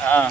à.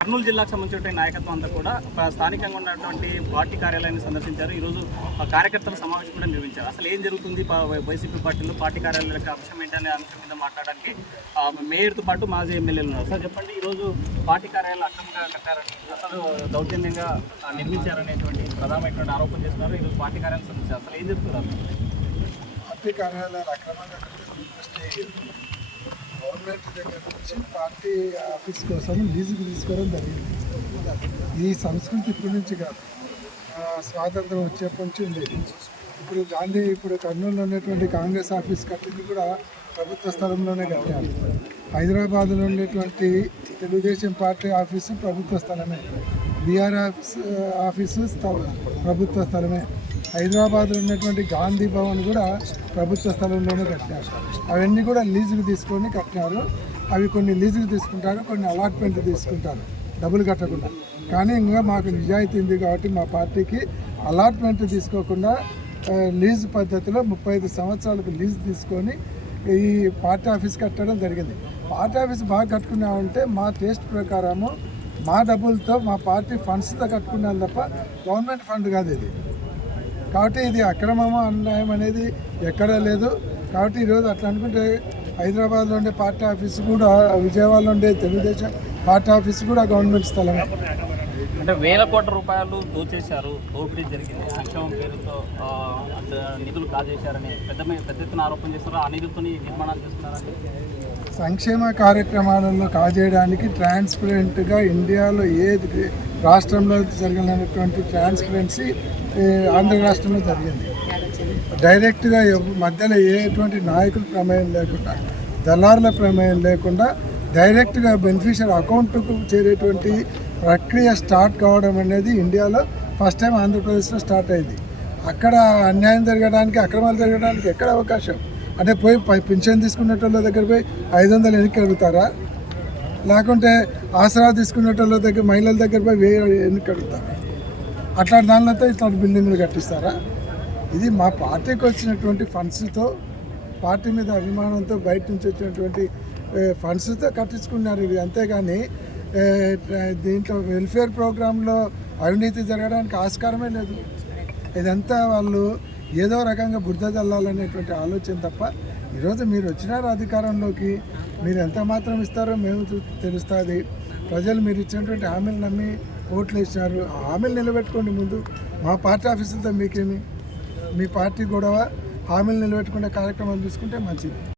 కర్నూలు జిల్లాకు సంబంధించిన నాయకత్వం అంతా కూడా స్థానికంగా ఉన్నటువంటి పార్టీ కార్యాలయాన్ని సందర్శించారు. ఈరోజు కార్యకర్తల సమావేశం కూడా నిర్వహించారు. అసలు ఏం జరుగుతుంది? ప- వైసీపీ పార్టీలో పార్టీ కార్యాలయాల అంశం ఏంటనే అంశం మీద మాట్లాడడానికి మేయర్తో పాటు మాజీ ఎమ్మెల్యేలు ఉన్నారు. సార్ చెప్పండి ఈరోజు పార్టీ కార్యాలయాలు అక్రమంగా కట్టారని అసలు దౌర్జన్యంగా నిర్మించారనేటువంటి ప్రధానమైనటువంటి ఆరోపణ చేస్తున్నారు. ఈరోజు పార్టీ కార్యాలయం సందర్శించారు అసలు ఏం చెప్తున్నారు పార్టీ కార్యాలయాలు అక్రమంగా గవర్నమెంట్ దగ్గర నుంచి పార్టీ ఆఫీస్ కోసం లీజుకు తీసుకోవడం జరిగింది. ఈ సంస్కృతి ఇప్పటి నుంచి కాదు. స్వాతంత్రం వచ్చేప్పటి నుంచి ఉండేది ఇప్పుడు గాంధీ ఇప్పుడు కర్నూలులో ఉన్నటువంటి కాంగ్రెస్ ఆఫీస్ కట్టింది కూడా ప్రభుత్వ స్థలంలోనే కట్టారు. హైదరాబాద్లో ఉండేటువంటి తెలుగుదేశం పార్టీ ఆఫీసు ప్రభుత్వ స్థలమే. బీఆర్ ఆఫీస్ ఆఫీసు స్థలం ప్రభుత్వ స్థలమే. హైదరాబాద్లో ఉన్నటువంటి గాంధీ భవన్ కూడా ప్రభుత్వ స్థలంలోనే కట్టారు అవన్నీ కూడా లీజుకు తీసుకొని కట్టినారు. అవి కొన్ని లీజుకు తీసుకుంటారు కొన్ని అలాట్మెంట్ తీసుకుంటారు డబ్బులు కట్టకుండా. కానీ ఇంకా మాకు నిజాయితీ ఉంది కాబట్టి మా పార్టీకి అలాట్మెంట్ తీసుకోకుండా లీజు పద్ధతిలో ముప్పై ఐదు సంవత్సరాలకు లీజ్ తీసుకొని ఈ పార్టీ ఆఫీస్ కట్టడం జరిగింది. పార్టీ ఆఫీస్ బాగా కట్టుకున్నామంటే మా టేస్ట్ ప్రకారము మా డబ్బులతో మా పార్టీ ఫండ్స్తో కట్టుకున్నాను తప్ప గవర్నమెంట్ ఫండ్ కాదు ఇది. కాబట్టి ఇది అక్రమము అన్యాయం అనేది ఎక్కడా లేదు. కాబట్టి ఈరోజు అట్లా అనుకుంటే హైదరాబాద్లో ఉండే పార్టీ ఆఫీస్ కూడా విజయవాడలో ఉండే తెలుగుదేశం పార్టీ ఆఫీస్ కూడా గవర్నమెంట్ స్థలమే అంటే వేల కోట్ల రూపాయలు దోచేశారు దోపిడీ జరిగింది. సంక్షేమం పేరుతో నిధులు కాజేశారని పెద్ద పెద్ద ఎత్తున ఆరోపణ చేస్తున్నారు? ఆ నిధులతో నిర్మాణాలు చేస్తున్నారని సంక్షేమ కార్యక్రమాలలో కాజేయడానికి ట్రాన్స్పరెంట్గా ఇండియాలో ఏ రాష్ట్రంలో జరగనటువంటి ట్రాన్స్పరెన్సీ ఆంధ్ర రాష్ట్రంలో జరిగింది. డైరెక్ట్గా మధ్యలో ఏటువంటి నాయకుల ప్రమేయం లేకుండా దళారుల ప్రమేయం లేకుండా డైరెక్ట్గా బెనిఫిషియర్ అకౌంట్కు చేరేటువంటి ప్రక్రియ స్టార్ట్ కావడం అనేది ఇండియాలో ఫస్ట్ టైం ఆంధ్రప్రదేశ్లో స్టార్ట్ అయింది. అక్కడ అన్యాయం జరగడానికి అక్రమాలు జరగడానికి ఎక్కడ అవకాశం? అంటే పోయి పై- పింఛన్ తీసుకునేటోళ్ళ దగ్గర పోయి ఐదు వందలు వెనక్కి అడుగుతారా? లేకుంటే ఆసరా తీసుకునేటోళ్ళ దగ్గర మహిళల దగ్గర పోయి వెయ్యి వెనక్కి అడుగుతారా? అట్లాంటి దానిలో ఇట్లాంటి బిల్డింగ్లు కట్టిస్తారా? ఇది మా పార్టీకి వచ్చినటువంటి ఫండ్స్తో పార్టీ మీద అభిమానంతో బయట నుంచి వచ్చినటువంటి ఫండ్స్తో కట్టించుకున్నారు ఇవి అంతేగాని దీంట్లో వెల్ఫేర్ ప్రోగ్రాంలో అవినీతి జరగడానికి ఆస్కారమే లేదు. ఇదంతా వాళ్ళు ఏదో రకంగా బురద చల్లాలనేటువంటి ఆలోచన తప్ప ఈరోజు మీరు వచ్చినారు అధికారంలోకి మీరు ఎంత మాత్రం ఇస్తారో మేము తెలుస్తుంది. ప్రజలు మీరు ఇచ్చినటువంటి హామీలు నమ్మి ఓట్లు వేసినారు. ఆ హామీలు నిలబెట్టుకోండి ముందు. మా పార్టీ ఆఫీసులతో మీకేమి? మీ పార్టీ గొడవ హామీలు నిలబెట్టుకునే కార్యక్రమాలు తీసుకుంటే మంచిది.